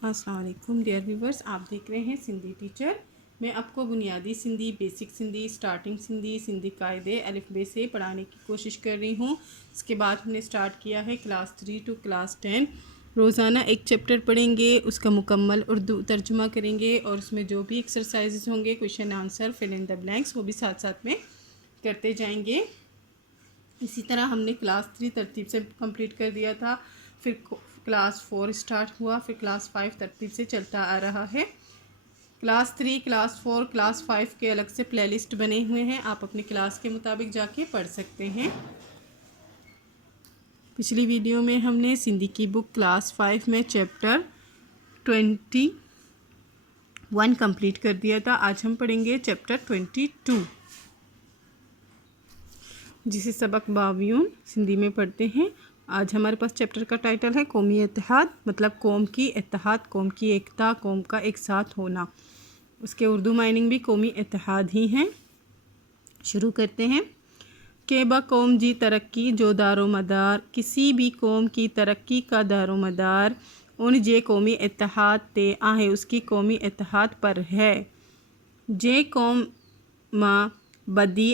अस्सलाम वालेकुम dear viewers, आप देख रहे हैं सिंधी टीचर। मैं आपको बुनियादी सिंधी, बेसिक सिंधी, स्टार्टिंग सिंधी, सिंधी कायदे अलिफ बे से पढ़ाने की कोशिश कर रही हूँ। इसके बाद हमने स्टार्ट किया है क्लास 3 टू क्लास 10। रोज़ाना एक चैप्टर पढ़ेंगे, उसका मुकम्मल उर्दू तर्जुमा करेंगे और उसमें जो भी एक्सरसाइजेस होंगे, question answer, fill in the blanks, वो भी साथ साथ में करते जाएंगे। इसी तरह हमने क्लास 3 तरतीब से कंप्लीट कर दिया था, फिर क्लास 4 स्टार्ट हुआ, फिर क्लास 5 तरतीब से चलता आ रहा है। क्लास 3, क्लास 4, क्लास 5 के अलग से प्लेलिस्ट बने हुए हैं, आप अपनी क्लास के मुताबिक जाके पढ़ सकते हैं। पिछली वीडियो में हमने सिंधी की बुक क्लास 5 में चैप्टर 21 कंप्लीट कर दिया था। आज हम पढ़ेंगे चैप्टर 22, जिसे सबक 52 सिंधी में पढ़ते हैं। आज हमारे पास चैप्टर का टाइटल है कौमी इत्तेहाद, मतलब कौम की इत्तेहाद, कौम की एकता, कौम का एक साथ होना। उसके उर्दू माइनिंग भी कौमी इत्तेहाद ही हैं। शुरू करते हैं। के बा कौम जी तरक्की जो दारो मदार, किसी भी कौम की तरक्की का दारो मदार उन जे कौमी इत्तेहाद ते आहे, उसकी कौमी इत्तेहाद पर है। जे कौम माँ बदी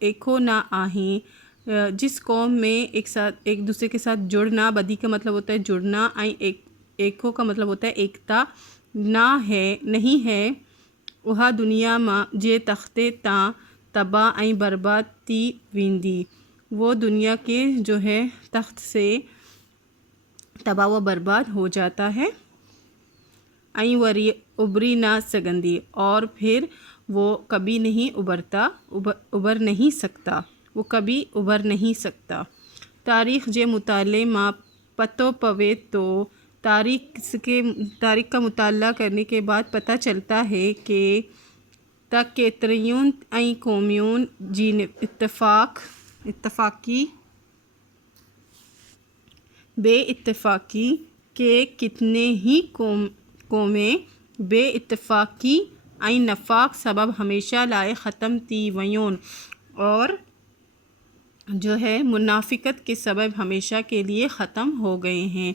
एको ना आहे, जिस कौम में एक दूसरे के साथ जुड़ना, बदी का मतलब होता है जुड़ना, एको का मतलब होता है एकता, ना है नहीं है, वह दुनिया माँ जे तख्ते ता तबाह बर्बाद ती विंदी, वो दुनिया के जो है तख्त से तबाह व बर्बाद हो जाता है। आई वरी उबरी ना सगंदी, और फिर वो कभी नहीं उबर नहीं सकता, वो कभी उबर नहीं सकता। तारीख़ जे मुताले माँ पतो पवे, तो तारीख़ का मुताला करने के बाद पता चलता है कि तक केतरियून ऐं कौमियून जी इत्तफ़ाक़ी बे इत्तफ़ाक़ी के कितने ही कौमें बे इत्तफ़ाक़ी ऐं नफ़ाक़ सबब हमेशा लाए ख़त्म थी वयून, और जो है मुनाफिकत के सबब हमेशा के लिए ख़त्म हो गए हैं।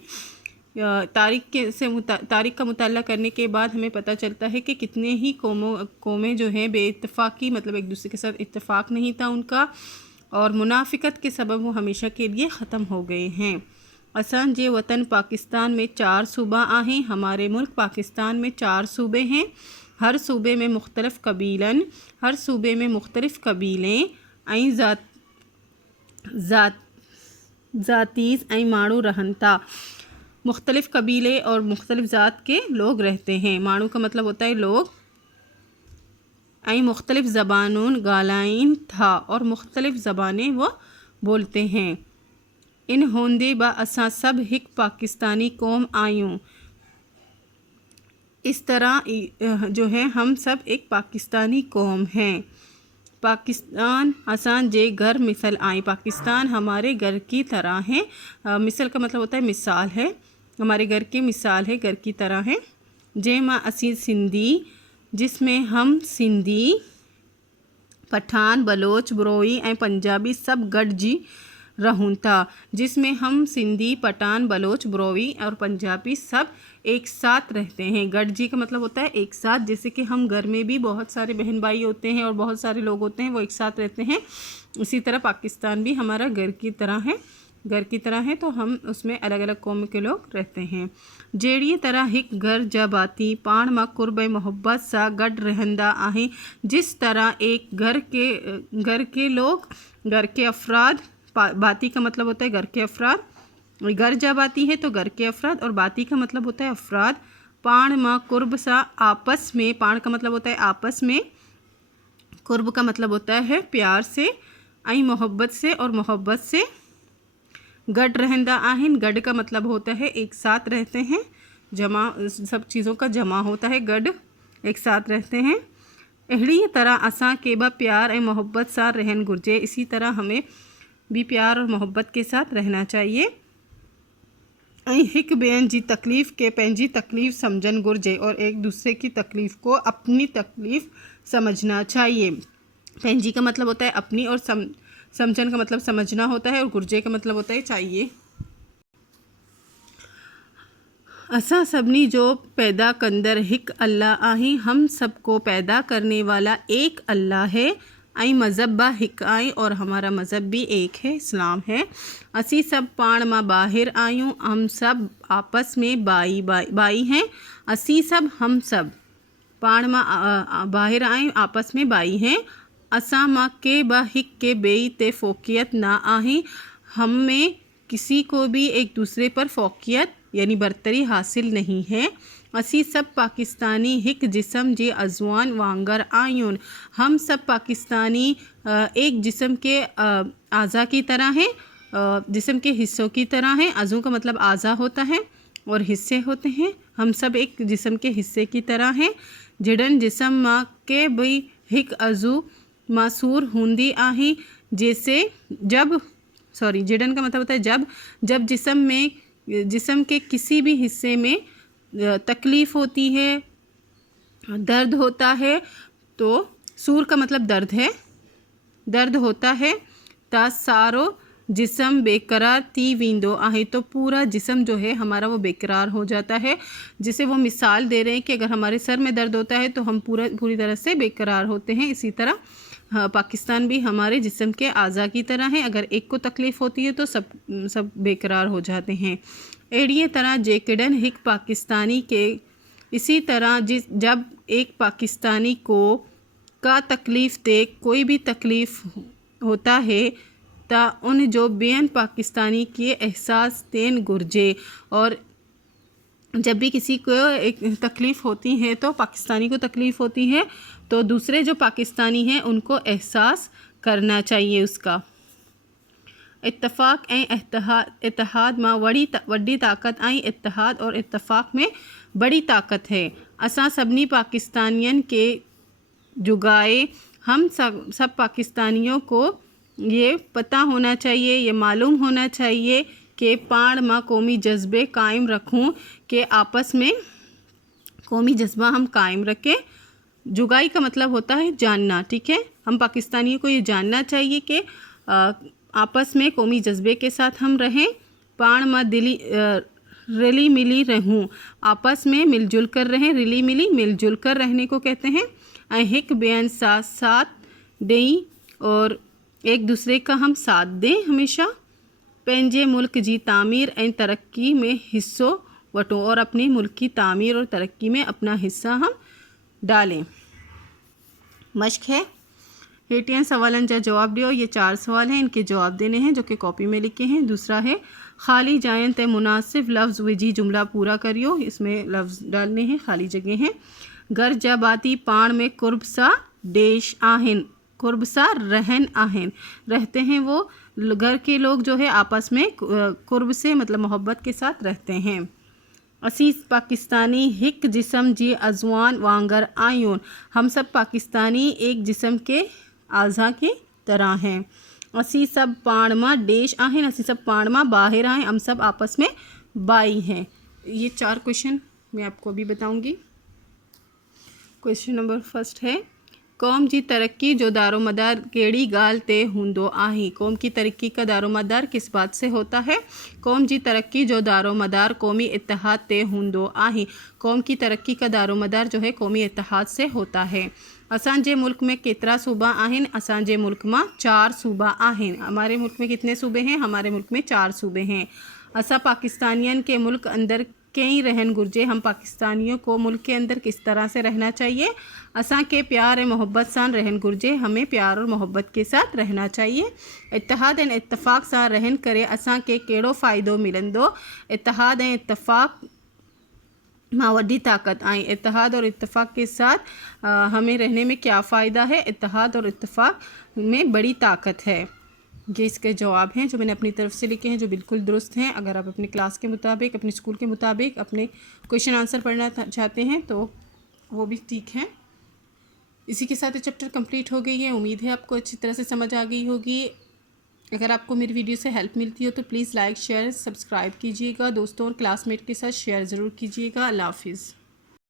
तारीख़ का मुताला करने के बाद हमें पता चलता है कि कितने ही कौमें जो हैं बेइत्तफ़ाक़ी, मतलब एक दूसरे के साथ इत्तेफाक नहीं था उनका, और मुनाफिकत के सबब वो हमेशा के लिए ख़त्म हो गए हैं। असान जे वतन पाकिस्तान में 4 सूबा आहें, हमारे मुल्क पाकिस्तान में 4 सूबे हैं। हर सूबे में मुख्तलिफ़ कबीलें ऐं ज़ातीज़ ऐं माणू रहन था। मुख्तलिफ़ कबीले और मुख्तलिफ़ ज़ात के लोग रहते हैं। माणू का मतलब होता है लोग। ऐं मुख्तलिफ़ ज़बानून गालाइन था, और मुख्तलिफ़ ज़बानें वो बोलते हैं। इन होंदे बा असां सब हिक पाकिस्तानी कौम आयूं, इस तरह जो है हम सब एक पाकिस्तानी कौम हैं। पाकिस्तान असान जे घर मिसल आई, पाकिस्तान हमारे घर की तरह है। मिसल का मतलब होता है मिसाल है, हमारे घर की मिसाल है, घर की तरह है। जे माँ असी सिंधी, जिसमें हम सिंधी, पठान, बलोच, बरोई ऐं पंजाबी सब गॾ जी रहूं था, जिसमें हम सिंधी, पठान, बलोच, बरोई और पंजाबी सब एक साथ रहते हैं। गढ़ जी का मतलब होता है एक साथ, जैसे कि हम घर में भी बहुत सारे बहन भाई होते हैं और बहुत सारे लोग होते हैं, वो एक साथ रहते हैं। इसी तरह पाकिस्तान भी हमारा घर की तरह है, तो हम उसमें अलग अलग कौम के लोग रहते हैं। जेड़ी तरह हिक घर जा बाती पाण मां कुर्ब मोहब्बत सा गॾ रहंदा आहिनि, जिस तरह एक घर के लोग, घर के अफराद, बाती का मतलब होता है घर के अफराद, घर जा बाती है तो घर के अफराद, और बाती का मतलब होता है अफराद। पाण मां कुर्ब सा आपस में, पाण का मतलब होता है आपस में, कुर्ब का मतलब होता है प्यार से, ऐं मोहब्बत से, और मोहब्बत से गढ़ रहंदा आहिन। गढ़ का मतलब होता है एक साथ रहते हैं, जमा, सब चीज़ों का जमा होता है, गढ़ एक साथ रहते हैं। अहिड़ी तरह असां के बा प्यार ऐं मोहब्बत सा रहन घुर्जे, इसी तरह हमें भी प्यार और मोहब्बत के साथ रहना चाहिए। ऐं हिक ॿियनि जी तकलीफ़ के पंहिंजी तकलीफ़ समझन घुर्जे, और एक दूसरे की तकलीफ़ को अपनी तकलीफ़ समझना चाहिए। पंहिंजी का मतलब होता है अपनी, और समझन का मतलब समझना होता है, और घुर्जे का मतलब होता है चाहिए। असां सभिनी जो पैदा कंदड़ हिकु अल्लाह आहीं। हम सबको पैदा करने वाला एक अल्लाह है। ऐं मज़हब बि हिकु आहे और हमारा मज़हब भी एक है, इस्लाम है। असी सब पाण मां ॿाहिरि आहियूं। हम सब आपस में बाई हैं। असी सब हम सब पाण मां ॿाहिरि आहियूं, आपस में बाई हैं। असां मां के बि हिक के ॿिए ते फ़ौक़ियत न आहे। हम में किसी को भी एक दूसरे पर फ़ौक़ियत यानी बरतरी हासिल नहीं है। असी सब पाकिस्तानी हिक जिस्म जे अज़वान वांगर आयून। हम सब पाकिस्तानी एक जिस्म के आज़ा की तरह हैं, जिस्म के हिस्सों की तरह हैं। अज़ू का मतलब आज़ा होता है और हिस्से होते हैं। हम सब एक जिस्म के हिस्से की तरह हैं। जिड़न जिस्म मां के भी हिक अज़ू मासूर हूंदी आहे। जैसे जिड़न का मतलब होता है जब जिस्म के किसी भी हिस्से में तकलीफ़ होती है, दर्द होता है, तो सूर का मतलब दर्द होता है ता सारो जिस्म बेकरार थी वींदो आहे। तो पूरा जिस्म जो है हमारा वो बेकरार हो जाता है। जिसे वो मिसाल दे रहे हैं कि अगर हमारे सर में दर्द होता है तो हम पूरी तरह से बेकरार होते हैं। इसी तरह पाकिस्तान भी हमारे जिस्म के आज़ा की तरह है। अगर एक को तकलीफ़ होती है तो सब बेकरार हो जाते हैं। एड़िए तरह जेकड़न हिक पाकिस्तानी के इसी तरह जब एक पाकिस्तानी को का तकलीफ़ ते कोई भी तकलीफ़ होता है ता उन जो बेन पाकिस्तानी के एहसास तेन गुरजे। और जब भी किसी को एक तकलीफ़ होती है तो पाकिस्तानी को तकलीफ़ होती है तो दूसरे जो पाकिस्तानी हैं उनको एहसास करना चाहिए उसका। इत्तफ़ाक़ ऐं इत्तेहाद मां वॾी ताक़त ऐं इत्तेहाद और इत्तफ़ाक़ में बड़ी ताक़त है। असां सभिनी पाकिस्तानियन के जुगाए हम सब पाकिस्तानियों को ये पता होना चाहिए, ये मालूम होना चाहिए कि पाण मां कौमी जज्बे कायम रखूं, कि आपस में कौमी जज्बा हम कायम रखें। जुगाई का मतलब होता है जानना, ठीक है। हम पाकिस्तानियों को ये जानना चाहिए कि आपस में कौमी जज्बे के साथ हम रहें। पाण मां रिली मिली रहूं, आपस में मिलजुल कर रहें। रिली मिली मिलजुल कर रहने को कहते हैं। हिक बेन साथ दें और एक दूसरे का हम साथ दें हमेशा। पंहिंजे मुल्क जी तामीर ऐं तरक्की में हिस्सो वठो, और अपने मुल्क की तामीर और तरक्की में अपना हिस्सा हम डालें। मश्क है, हेठियन सवालन जा जवाब दियो। ये 4 सवाल हैं, इनके जवाब देने हैं जो कि कॉपी में लिखे हैं। दूसरा है खाली जायन ते मुनासिब लफ्ज़ विजी जुमला पूरा करियो। इसमें लफ्ज़ डालने हैं, खाली जगह हैं। घर जबाती पाण में कुर्ब सा देश आहिन, कुर्ब सा रहन आहिन, रहते हैं वो घर के लोग जो है आपस में कुर्ब से मतलब मोहब्बत के साथ रहते हैं। असी पाकिस्तानी हिक जिस्म जी अज़वान वांगर आयून, हम सब पाकिस्तानी एक जिस्म के आज़ा की तरह हैं। असी सब पाण मां देश आहिन, असी सब पाण मां ॿाहिरि आहिनि, हम सब आपस में बाई हैं। ये 4 क्वेश्चन मैं आपको अभी बताऊंगी। क्वेश्चन नंबर 1 है कौम जी तरक्की जो दारोमदार केड़ी गाल ते हूंदो आहे। कौम की तरक्की का दारोमदार किस बात से होता है। कौम जी तरक्की जो दारोमदार कौमी इत्तेहाद ते हूंदो आहे। कौम की तरक्की का दारोमदार जो है कौमी इत्तेहाद से होता है। असांजे मुल्क में केतरा सूबा आहिन। असांजे मुल्क में 4 सूबा आहिन। हमारे मुल्क में कितने सूबे हैं। हमारे मुल्क में 4 सूबे हैं। असा पाकिस्तानियन के मुल्क अंदर कई रहन गुर्जे, हम पाकिस्तानियों को मुल्क के अंदर किस तरह से रहना चाहिए। असां के प्यार और मोहब्बत सां रहन गुर्जे, हमें प्यार और मोहब्बत के साथ रहना चाहिए। इत्तेहाद ऐं इत्तफ़ाक़ सां रहन करे असां के कहिड़ो फ़ाइदो मिलंदो। इत्तेहाद ऐं इत्तफ़ाक़ मां वॾी ताक़त आई। इत्तेहाद और इत्तफ़ाक़ के साथ हमें रहने में क्या फ़ायदा है। इत्तेहाद और इत्तफ़ाक़ में बड़ी ताकत है। ये इसके जवाब हैं जो मैंने अपनी तरफ से लिखे हैं, जो बिल्कुल दुरुस्त हैं। अगर आप अपनी क्लास के मुताबिक, अपने स्कूल के मुताबिक अपने क्वेश्चन आंसर पढ़ना चाहते हैं तो वो भी ठीक है। इसी के साथ ये चैप्टर कंप्लीट हो गई है। उम्मीद है आपको अच्छी तरह से समझ आ गई होगी। अगर आपको मेरी वीडियो से हेल्प मिलती हो तो प्लीज़ लाइक शेयर सब्सक्राइब कीजिएगा। दोस्तों और क्लासमेट के साथ शेयर ज़रूर कीजिएगा। अल्लाह हाफिज़।